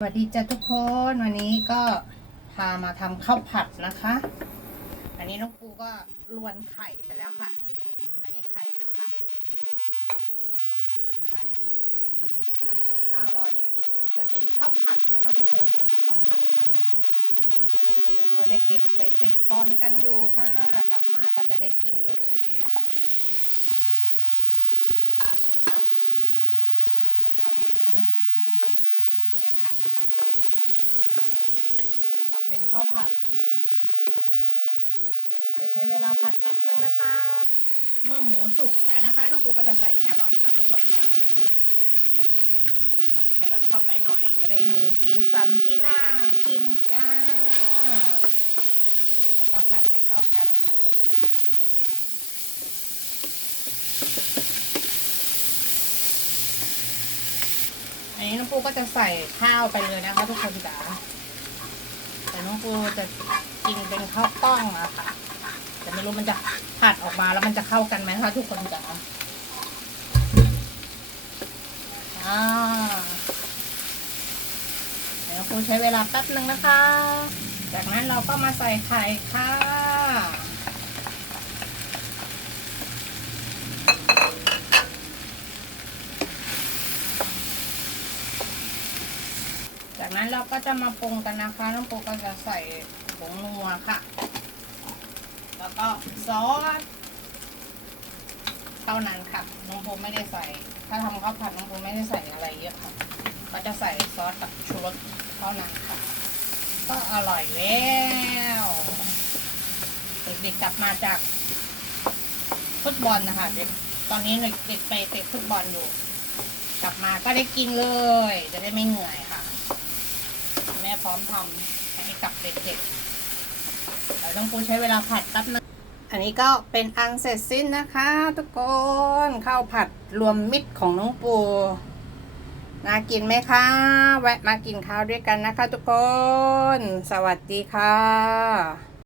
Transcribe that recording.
สวัสดีจ้ะทุกคนวันนี้ก็พามาทำข้าวผัดนะคะ อันนี้น้องปูก็ลวนไข่ไปแล้วค่ะ อันนี้ไข่นะคะลวนไข่ทำกับข้าวรอเด็กๆค่ะ จะเป็นข้าวผัดนะคะ ทุกคนจะข้าวผัดค่ะเพราะเด็กๆไปเตะบอลกันอยู่ค่ะ กลับมาก็จะได้กินเลยก็จะเอาหมู ไปผัดค่ะทำเป็น ข้าวผัดจะใช้เวลาผัดแป๊บนึงนะคะ เมื่อหมูสุกแล้วนะคะ น้องปูก็จะใส่แครอทค่ะทุกคนใส่แครอทเข้าไปหน่อย จะได้มีสีสันที่น่ากินจ้า แล้วก็ผัดให้เข้ากันค่ะทุกคนอันนี้น้องปูก็จะใส่ข้าวไปเลยนะคะ ทุกคนจ๋า แต่น้องปูจะกินเป็นข้าวต้องอะค่ะ แต่ไม่รู้มันจะผัดออกมาแล้วมันจะเข้ากันไหมคะทุกคนจ๋าอ่าเดี๋ยวปูใช้เวลาแป๊บหนึ่งนะคะ จากนั้นเราก็มาใส่ไข่ค่ะ จากนั้นเราก็จะมาปรุงกันนะคะ น้องปูก็จะใส่ผงนัวค่ะ แล้วก็ซอสเท่านั้นค่ะ น้องปูไม่ได้ใส่ ถ้าทำข้าวผัดน้องปูไม่ได้ใส่อะไรเยอะค่ะ ก็จะใส่ซอสกับชูรสเท่านั้นค่ะ ก็อร่อยแล้วเด็กๆกลับมาจากฟุตบอลนะคะเด็กตอนนี้เด็กไปเตะฟุตบอลอยู่ กลับมาก็ได้กินเลย จะได้ไม่เหนื่อยค่ะ ม่พร้อมทำให้กับเด็กๆเราต้องปูใช้เวลาผัดแป๊บนึงอันนี้ก็เป็นอันเสร็จสิ้นนะคะ ทุกคนข้าวผัดรวมมิตรของน้องปูน่ากินไหมคะ แวะมากินข้าวด้วยกันนะคะ ทุกคน สวัสดีค่ะ